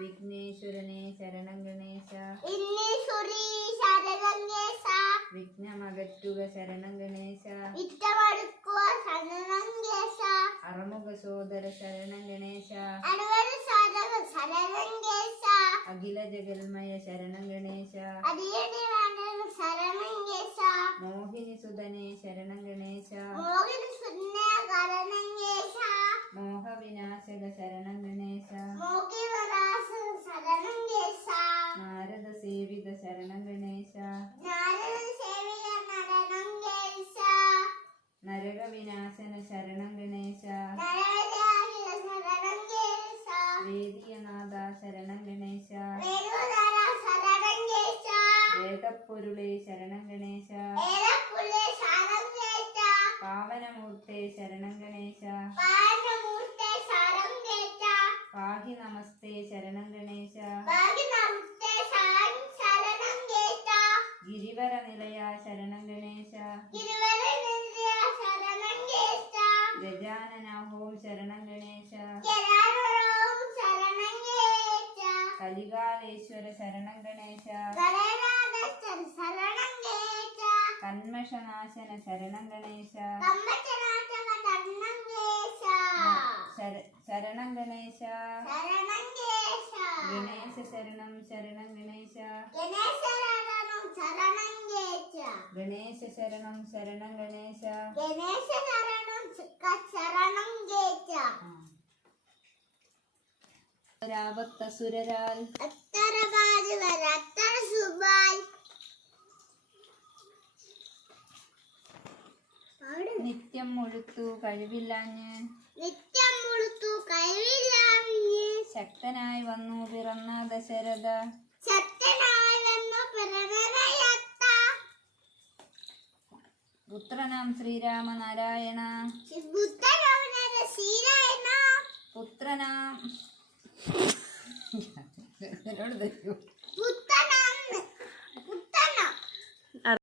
വിഘ്നേശ്വരനെ ശരണം ഗണേശ. വിഘ്നമകറ്റുക ശരണം ഗണേശ. അറമുഖ സോദര ശരണം ഗണേശ. അഖില ജഗൽമയ ശരണം ഗണേശ. മോഹിനി സുതനെ ശരണം ഗണേശ. മോഹവിനാശക ശരണം ഗണേശ. നാരദ സേവിത ശരണം ഗണേശ. നരക വിനാശന ശരണം ഗണേശ. വേദികനാഥ ശരണം ഗണേശ. വേദപ്പൊരുളേ ശരണം ഗണേശ. പാവനമൂർത്തേ ശരണം ഗണേശ. പാഹി നമസ്തേ ശരണം ഗണേശ. ഗിരിവര നിലയ ശരണം ഗണേശ. ഗജാനനാഹോ ശരണം ഗണേശ. കലികാലേശ്വര ശരണം ഗണേശ. കന്മഷനാശന ശരണം ഗണേശ. ശരണം ഗണേശ. ഗണേശ ശരണം ശരണം ഗണേശ. ഗണേശ ശരണം ശരണം ഗണേശ. രാവത്തസുരരാൽ നിത്യം മുഴുത്തു കഴിവില്ലാഞ്ഞ് ശക്തനായി വന്നു പിറന്ന ദശരഥ. പുത്രനാം ശ്രീരാമനാരായണ. പുത്രനാം